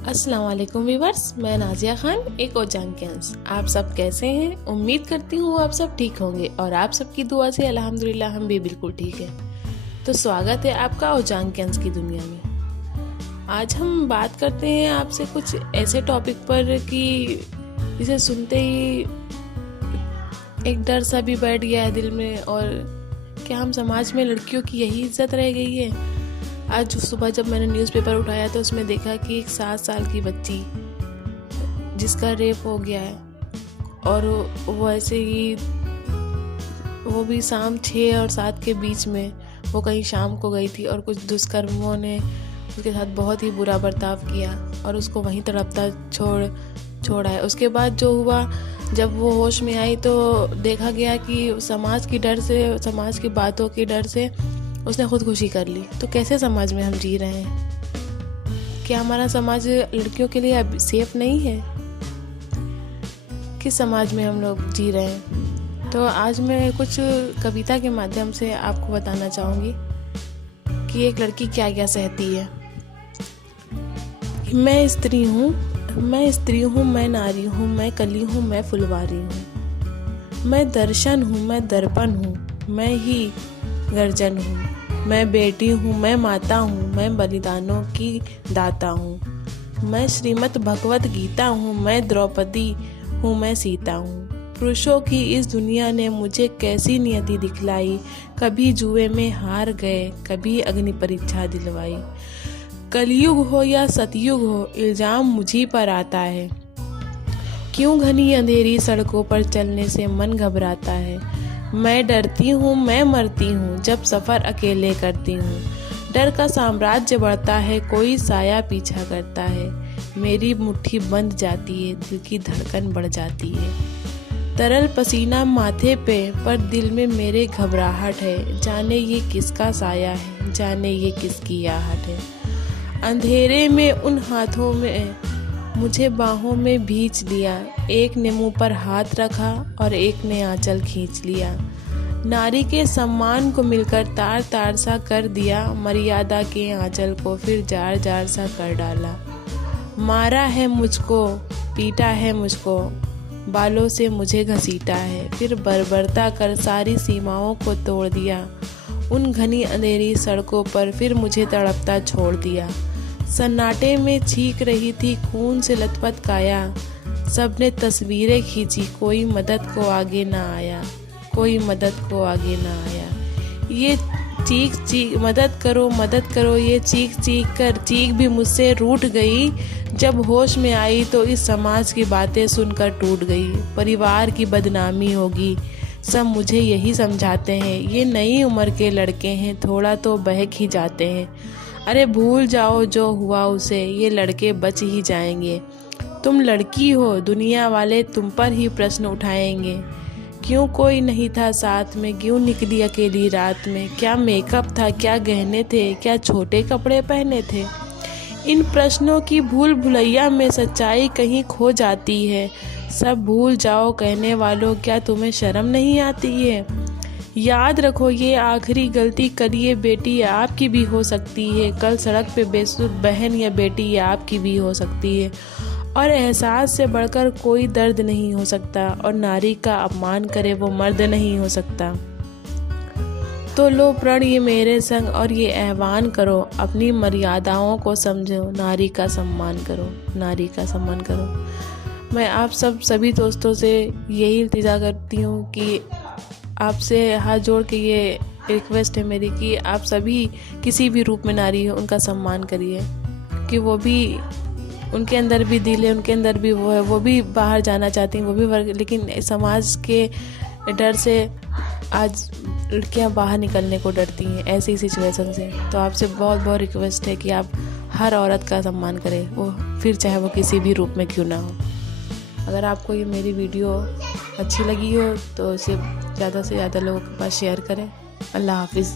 अस्सलाम वालेकुम व्यूअर्स, मैं नाजिया खान एक और जांकियांस। आप सब कैसे हैं? उम्मीद करती हूँ आप सब ठीक होंगे और आप सबकी दुआ से अल्हम्दुलिल्लाह हम भी बिल्कुल ठीक हैं। तो स्वागत है आपका और जांकियांस की दुनिया में। आज हम बात करते हैं आपसे कुछ ऐसे टॉपिक पर कि जिसे सुनते ही एक डर सा भी बैठ गया है दिल में। और क्या हम समाज में लड़कियों की यही इज्जत रह गई है? आज सुबह जब मैंने न्यूज़पेपर उठाया तो उसमें देखा कि एक 7 साल की बच्ची जिसका रेप हो गया है और वो ऐसे ही वो भी शाम 6 और 7 के बीच में वो कहीं शाम को गई थी और कुछ दुष्कर्मियों ने उसके साथ बहुत ही बुरा बर्ताव किया और उसको वहीं तड़पता छोड़ा है। उसके बाद जो हुआ, जब वो होश में आई तो देखा गया कि समाज की डर से, समाज की बातों के डर से उसने खुदकुशी कर ली। तो कैसे समाज में हम जी रहे हैं? क्या हमारा समाज लड़कियों के लिए अब सेफ नहीं है? किस समाज में हम लोग जी रहे हैं? तो आज मैं कुछ कविता के माध्यम से आपको बताना चाहूँगी कि एक लड़की क्या क्या सहती है। मैं स्त्री हूँ, मैं नारी हूँ, मैं कली हूँ, मैं फुलवारी हूँ, मैं दर्शन हूँ, मैं दर्पण हूँ, मैं ही गर्जन हूँ, मैं बेटी हूँ, मैं माता हूँ, मैं बलिदानों की दाता हूँ, मैं श्रीमद् भगवत गीता हूँ, मैं द्रौपदी हूँ, मैं सीता हूँ। पुरुषों की इस दुनिया ने मुझे कैसी नियति दिखलाई, कभी जुए में हार गए, कभी अग्नि परीक्षा दिलवाई। कलयुग हो या सतयुग हो, इल्जाम मुझी पर आता है। क्यों घनी अंधेरी सड़कों पर चलने से मन घबराता है। मैं डरती हूँ, मैं मरती हूँ, जब सफ़र अकेले करती हूँ। डर का साम्राज्य बढ़ता है, कोई साया पीछा करता है। मेरी मुट्ठी बंध जाती है, दिल की धड़कन बढ़ जाती है। तरल पसीना माथे पे, पर दिल में मेरे घबराहट है। जाने ये किसका साया है, जाने ये किसकी आहट है। अंधेरे में उन हाथों में मुझे बाहों में भींच लिया। एक ने मुंह पर हाथ रखा और एक ने आंचल खींच लिया। नारी के सम्मान को मिलकर तार तार सा कर दिया। मर्यादा के आंचल को फिर जार जार सा कर डाला। मारा है मुझको, पीटा है मुझको, बालों से मुझे घसीटा है। फिर बर्बरता कर सारी सीमाओं को तोड़ दिया। उन घनी अंधेरी सड़कों पर फिर मुझे तड़पता छोड़ दिया। सन्नाटे में छींक रही थी खून से लथपथ काया। सबने तस्वीरें खींची, कोई मदद को आगे ना आया, कोई मदद को आगे ना आया। ये चीख मदद करो, ये चीख कर चीख भी मुझसे रूठ गई। जब होश में आई तो इस समाज की बातें सुनकर टूट गई। परिवार की बदनामी होगी, सब मुझे यही समझाते हैं। ये नई उम्र के लड़के हैं, थोड़ा तो बहक ही जाते हैं। अरे भूल जाओ जो हुआ उसे, ये लड़के बच ही जाएंगे। तुम लड़की हो, दुनिया वाले तुम पर ही प्रश्न उठाएंगे। क्यों कोई नहीं था साथ में, क्यों निकली अकेली रात में। क्या मेकअप था, क्या गहने थे, क्या छोटे कपड़े पहने थे। इन प्रश्नों की भूल भुलैया में सच्चाई कहीं खो जाती है। सब भूल जाओ कहने वालों, क्या तुम्हें शर्म नहीं आती है। याद रखो ये आखिरी गलती करिए बेटी, आपकी भी हो सकती है। कल सड़क पे बेसुध बहन या बेटी आपकी भी हो सकती है। और एहसास से बढ़कर कोई दर्द नहीं हो सकता, और नारी का अपमान करे वो मर्द नहीं हो सकता। तो लो प्रण ये मेरे संग और ये आह्वान करो, अपनी मर्यादाओं को समझो, नारी का सम्मान करो, नारी का सम्मान करो। मैं आप सभी दोस्तों से यही इल्तिजा करती हूँ कि आपसे हाथ जोड़ के ये रिक्वेस्ट है मेरी कि आप सभी किसी भी रूप में नारी हो उनका सम्मान करिए। कि वो भी, उनके अंदर भी दिल है, उनके अंदर भी वो है, वो भी बाहर जाना चाहती हैं, वो भी वर्ग, लेकिन समाज के डर से आज लड़कियां बाहर निकलने को डरती हैं ऐसी सिचुएशन से। तो आपसे बहुत बहुत रिक्वेस्ट है कि आप हर औरत का सम्मान करें, वो फिर चाहे वो किसी भी रूप में क्यों ना हो। अगर आपको ये मेरी वीडियो अच्छी लगी हो तो इसे ज़्यादा से ज़्यादा लोगों के पास शेयर करें। अल्लाह हाफिज़।